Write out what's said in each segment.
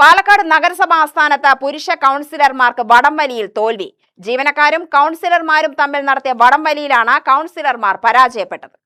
പാലക്കാട് നഗരസഭാ ആസ്ഥാനത്ത് പുരുഷ കൗൺസിലർമാർക്ക് വടംവലിയിൽ തോൽവി. ജീവനക്കാരും കൗൺസിലർമാരും തമ്മിൽ നടത്തിയ വടംവലിയിലാണ് കൗൺസിലർമാർ പരാജയപ്പെട്ടത്.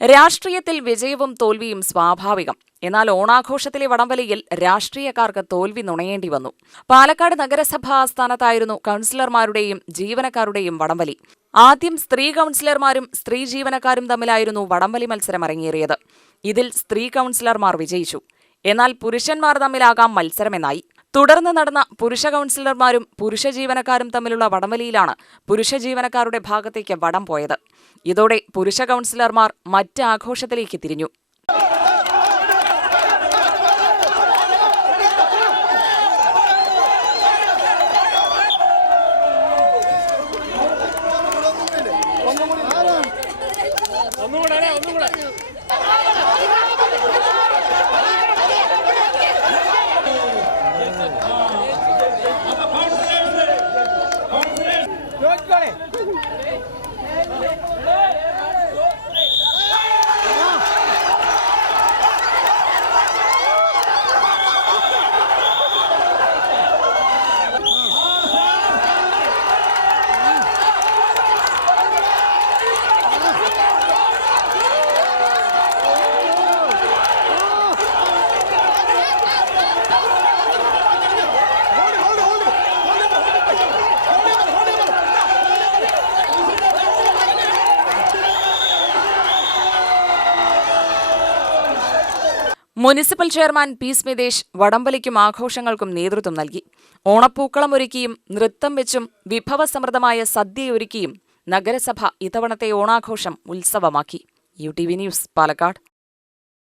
രാഷ്ട്രീയത്തിൽ വിജയവും തോൽവിയും സ്വാഭാവികം. എന്നാൽ ഓണാഘോഷത്തിലെ വടംവലിയിൽ രാഷ്ട്രീയക്കാർക്ക് തോൽവി നുണയേണ്ടി വന്നു. പാലക്കാട് നഗരസഭാ ആസ്ഥാനത്തായിരുന്നു കൗൺസിലർമാരുടെയും ജീവനക്കാരുടെയും വടംവലി. ആദ്യം സ്ത്രീ കൗൺസിലർമാരും സ്ത്രീ ജീവനക്കാരും തമ്മിലായിരുന്നു വടംവലി മത്സരം അരങ്ങേറിയത്. ഇതിൽ സ്ത്രീ കൗൺസിലർമാർ വിജയിച്ചു. എന്നാൽ പുരുഷന്മാർ തമ്മിലാകാം മത്സരമെന്നായി. തുടർന്ന് നടന്ന പുരുഷ കൗൺസിലർമാരും പുരുഷ ജീവനക്കാരും തമ്മിലുള്ള വടംവലിയിലാണ് പുരുഷ ജീവനക്കാരുടെ ഭാഗത്തേക്ക് വടം പോയത്. ഇതോടെ പുരുഷ കൗൺസിലർമാർ മറ്റ് ആഘോഷത്തിലേക്ക് തിരിഞ്ഞു. മുനിസിപ്പൽ ചെയർമാൻ പി സ്മിതേഷ് വടംവലിക്കും ആഘോഷങ്ങൾക്കും നേതൃത്വം നൽകി. ഓണപ്പൂക്കളമൊരുക്കിയും നൃത്തം വെച്ചും വിഭവസമൃദ്ധമായ സദ്യയൊരുക്കിയും നഗരസഭ ഇത്തവണത്തെ ഓണാഘോഷം ഉത്സവമാക്കി. UTV news, Palakkad.